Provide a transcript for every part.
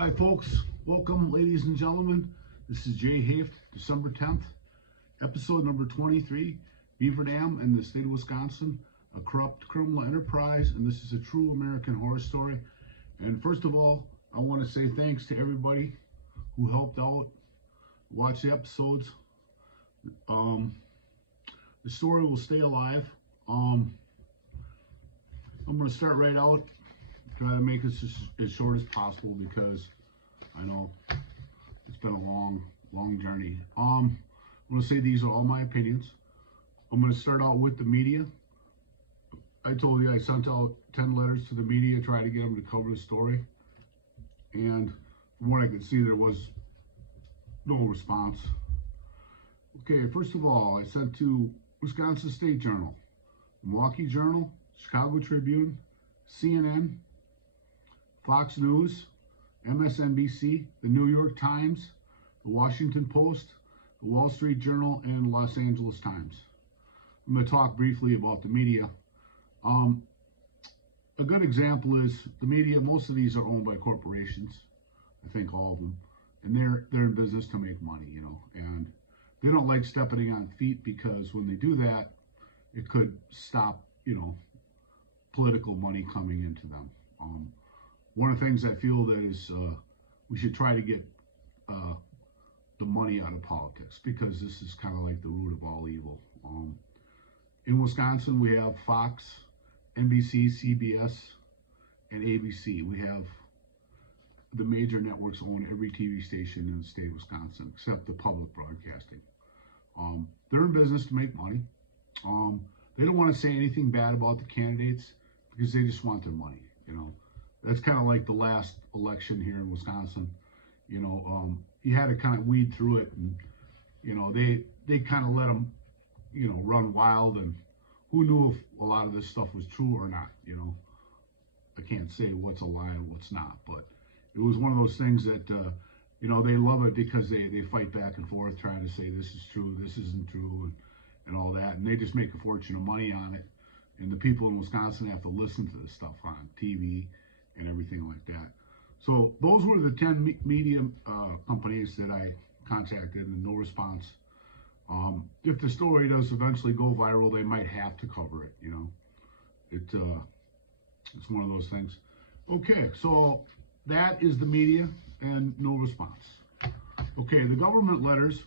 Hi folks, welcome ladies and gentlemen. This is Jay Haft, December 10th, episode number 23, Beaver Dam in the state of Wisconsin, a corrupt criminal enterprise, and this is a true American horror story. And first of all, I want to say thanks to everybody who helped out, watch the episodes. The story will stay alive. I'm going to start right out. Try to make this as short as possible because I know it's been a long journey. I'm going to say these are all my opinions. I'm going to start out with the media. I told you I sent out 10 letters to the media, try to get them to cover the story. And from what I could see, there was no response. Okay, first of all, I sent to Wisconsin State Journal, Milwaukee Journal, Chicago Tribune, CNN, Fox News, MSNBC, the New York Times, the Washington Post, the Wall Street Journal, and Los Angeles Times. I'm going to talk briefly about the media. A good example is the media. Most of these are owned by corporations. I think all of them, and they're in business to make money, and they don't like stepping on feet because when they do that, it could stop, political money coming into them. One of the things I feel that is we should try to get the money out of politics because this is kind of like the root of all evil. In Wisconsin, we have Fox, NBC, CBS, and ABC. We have the major networks own every TV station in the state of Wisconsin except the public broadcasting. They're in business to make money. They don't want to say anything bad about the candidates because they just want their money. That's kind of like the last election here in Wisconsin. You had to kind of weed through it, and they kind of let them, run wild, and who knew if a lot of this stuff was true or not. I can't say what's a lie and what's not, but it was one of those things that they love it because they fight back and forth trying to say this is true, this isn't true, and all that, and they just make a fortune of money on it. And the people in Wisconsin have to listen to this stuff on TV and everything like that. So those were the 10 media companies that I contacted, and no response. If the story does eventually go viral, they might have to cover it. It's one of those things. Okay, so that is the media, and no response. Okay, the government letters.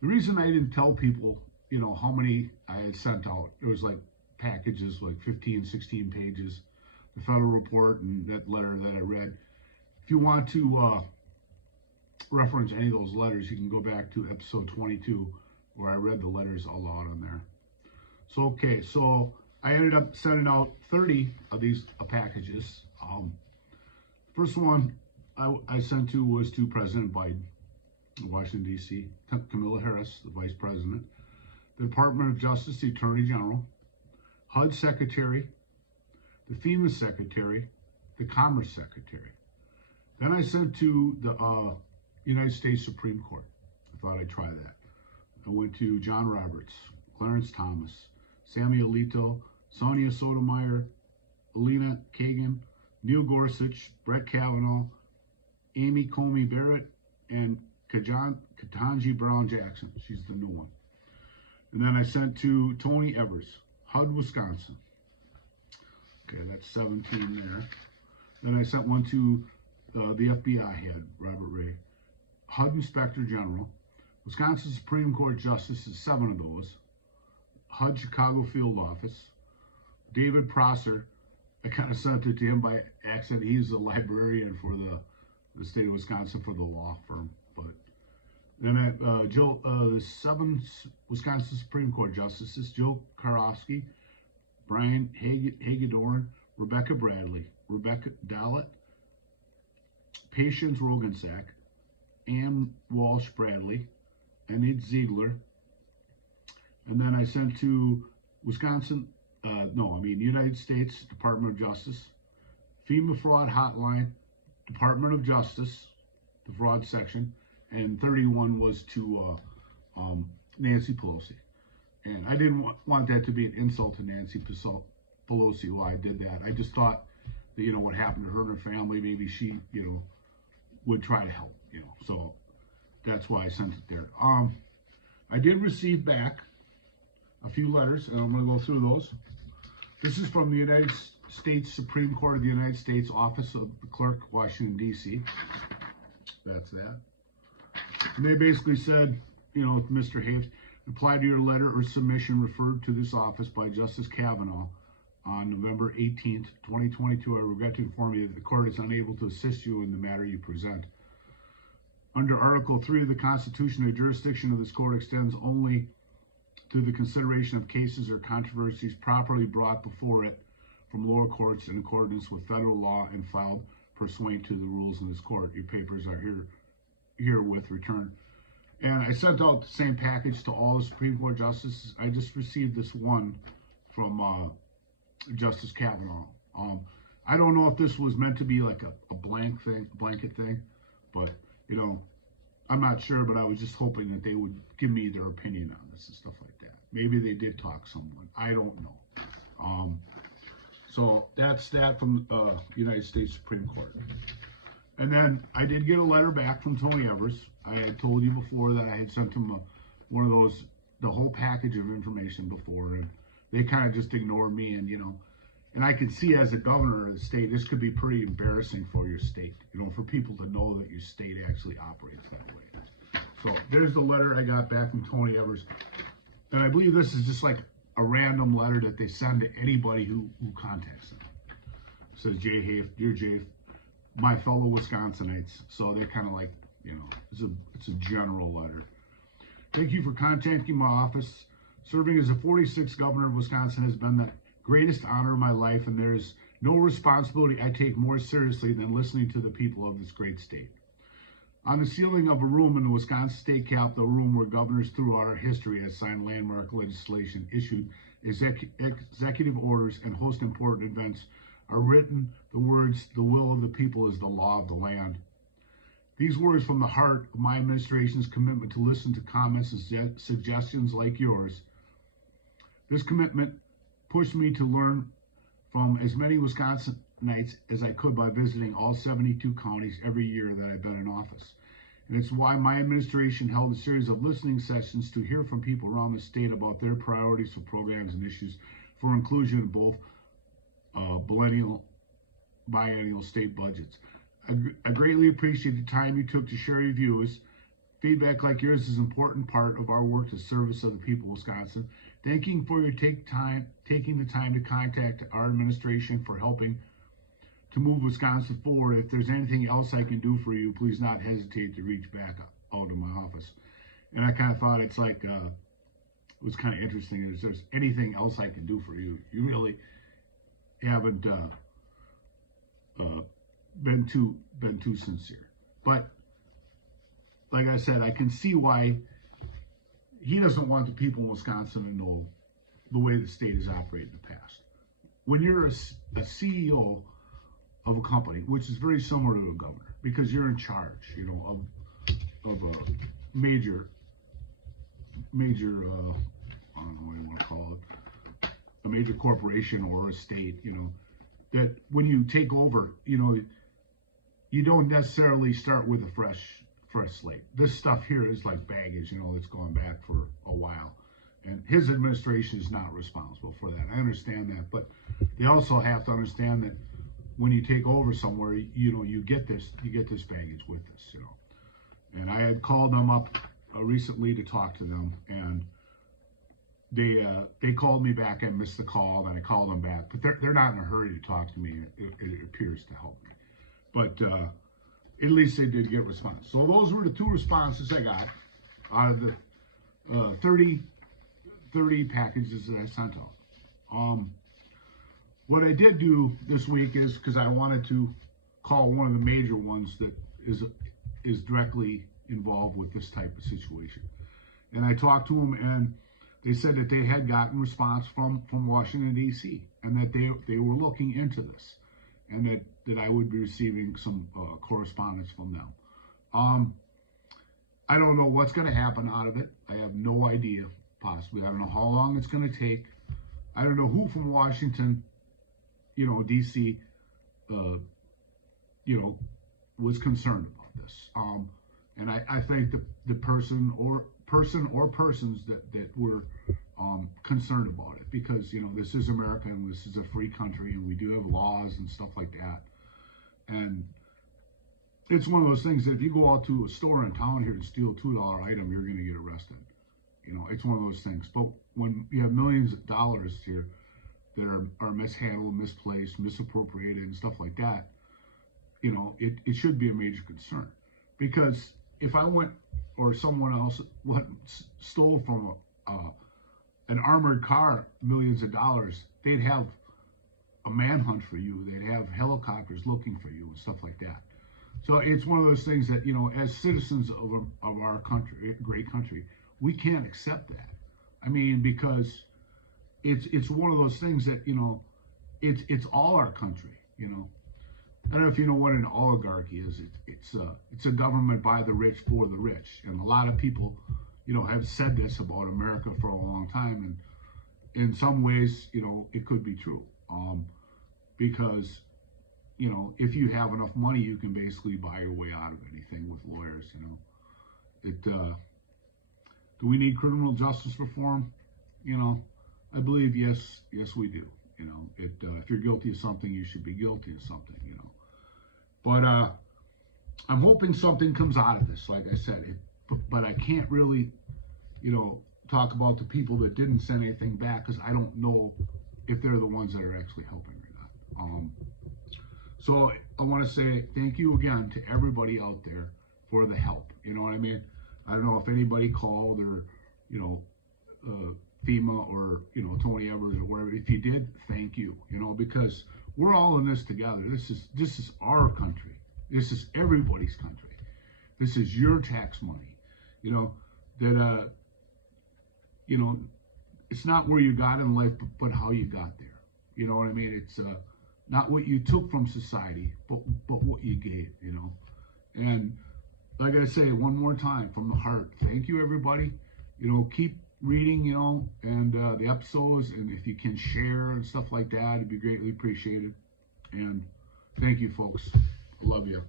The reason I didn't tell people, how many I had sent out, it was like packages, like 15, 16 pages, the federal report and that letter that I read. If you want to reference any of those letters, you can go back to episode 22 where I read the letters all out on there. So, okay, so I ended up sending out 30 of these packages. First one I sent to was to President Biden, Washington, D.C., Kamala Harris, the Vice President, the Department of Justice, the Attorney General, HUD Secretary, the FEMA Secretary, the Commerce Secretary. Then I sent to the United States Supreme Court. I thought I'd try that. I went to John Roberts, Clarence Thomas, Samuel Alito, Sonia Sotomayor, Alina Kagan, Neil Gorsuch, Brett Kavanaugh, Amy Coney Barrett, and Ketanji Brown Jackson. She's the new one. And then I sent to Tony Evers, HUD, Wisconsin. Okay, that's 17 there. Then I sent one to the FBI head, Robert Ray, HUD Inspector General, Wisconsin Supreme Court Justices, 7 of those, HUD Chicago Field Office, David Prosser. I kind of sent it to him by accident. He's a librarian for the state of Wisconsin for the law firm. But then the 7 Wisconsin Supreme Court Justices, Joe Karofsky, Brian Hagedorn, Rebecca Bradley, Rebecca Dallett, Patience Rogensack, Ann Walsh Bradley, Enid Ziegler. And then I sent to United States Department of Justice, FEMA Fraud Hotline, Department of Justice, the fraud section, and 31 was to Nancy Pelosi. And I didn't want that to be an insult to Nancy Pelosi while I did that. I just thought that, what happened to her and her family, maybe she, would try to help, you know. So that's why I sent it there. I did receive back a few letters, and I'm going to go through those. This is from the United States Supreme Court of the United States, Office of the Clerk, Washington, D.C. That's that. And they basically said, you know, Mr. Haves, reply to your letter or submission referred to this office by Justice Kavanaugh on November 18th, 2022. I regret to inform you that the court is unable to assist you in the matter you present. Under Article 3 of the Constitution, the jurisdiction of this court extends only to the consideration of cases or controversies properly brought before it from lower courts in accordance with federal law and filed pursuant to the rules in this court. Your papers are herewith returned. And I sent out the same package to all the Supreme Court justices. I just received this one from Justice Kavanaugh. I don't know if this was meant to be like a blanket thing, but you know, I'm not sure. But I was just hoping that they would give me their opinion on this and stuff like that. Maybe they did talk to someone. I don't know. So that's that from United States Supreme Court. And then I did get a letter back from Tony Evers. I had told you before that I had sent him one of those, the whole package of information before, and they kind of just ignored me. And, you know, and I could see as a governor of the state, this could be pretty embarrassing for your state, you know, for people to know that your state actually operates that way. So there's the letter I got back from Tony Evers. And I believe this is just like a random letter that they send to anybody who contacts them. It says, Jay Hafe, dear Jay, my fellow Wisconsinites. So they're kind of like, you know, it's a general letter. Thank you for contacting my office. Serving as the 46th governor of Wisconsin has been the greatest honor of my life, and there's no responsibility I take more seriously than listening to the people of this great state. On the ceiling of a room in the Wisconsin State Capitol, room where governors through our history have signed landmark legislation, issued executive orders, and host important events, are written the words, "The will of the people is the law of the land." These words from the heart of my administration's commitment to listen to comments and suggestions like yours. This commitment pushed me to learn from as many Wisconsinites as I could by visiting all 72 counties every year that I've been in office. And it's why my administration held a series of listening sessions to hear from people around the state about their priorities for programs and issues for inclusion in both biennial state budgets. I greatly appreciate the time you took to share your views. Feedback like yours is an important part of our work to service of the people of Wisconsin. Thank you for your taking the time to contact our administration for helping to move Wisconsin forward. If there's anything else I can do for you, please not hesitate to reach back out to my office. And I kind of thought it's like, it was kind of interesting. If there's anything else I can do for you, you really haven't been too sincere. But like I said, I can see why he doesn't want the people in Wisconsin to know the way the state has operated in the past. When you're a CEO of a company, which is very similar to a governor, because you're in charge, you know, of a major, I don't know what you want to call it, a major corporation or a state, you know, that when you take over, you know, you don't necessarily start with a fresh slate. This stuff here is like baggage, you know, that's going back for a while. And his administration is not responsible for that. I understand that, but they also have to understand that when you take over somewhere, you know, you get this baggage with us, you know. And I had called them up recently to talk to them, and they called me back. I missed the call, and I called them back, but they're not in a hurry to talk to me. It appears to help me, but at least they did get a response. So those were the two responses I got out of the 30 packages that I sent out. What I did do this week is, because I wanted to call one of the major ones that is directly involved with this type of situation. And I talked to them, and they said that they had gotten response from Washington, D.C., and that they were looking into this, and that I would be receiving some correspondence from them. I don't know what's going to happen out of it. I have no idea, possibly. I don't know how long it's going to take. I don't know who from Washington, you know, D.C., you know, was concerned about this. And I think the person or persons that were concerned about it, because this is America and this is a free country and we do have laws and stuff like that. And it's one of those things that if you go out to a store in town here and steal a $2 item, you're going to get arrested. It's one of those things. But when you have millions of dollars here that are mishandled, misplaced, misappropriated, and stuff like that, it should be a major concern. Because if I went, or someone else stole from an armored car millions of dollars, they'd have a manhunt for you. They'd have helicopters looking for you and stuff like that. So it's one of those things that, as citizens of our country, great country, we can't accept that. I mean, because it's one of those things that, it's all our country, I don't know if you know what an oligarchy is. It's a government by the rich for the rich. And a lot of people, have said this about America for a long time. And in some ways, it could be true. Because, if you have enough money, you can basically buy your way out of anything with lawyers, Do we need criminal justice reform? I believe yes we do. If you're guilty of something, you should be guilty of something, But I'm hoping something comes out of this, like I said. But I can't really, talk about the people that didn't send anything back, because I don't know if they're the ones that are actually helping or not. So I want to say thank you again to everybody out there for the help. You know what I mean? I don't know if anybody called or, FEMA or, Tony Evers or wherever. If you did, thank you, because we're all in this together. This is our country. This is everybody's country. This is your tax money, it's not where you got in life, but how you got there. You know what I mean? It's not what you took from society, but what you gave, And like I say, one more time from the heart, thank you, everybody. Keep reading, and the episodes, and if you can share and stuff like that, it'd be greatly appreciated. And thank you, folks. I love you.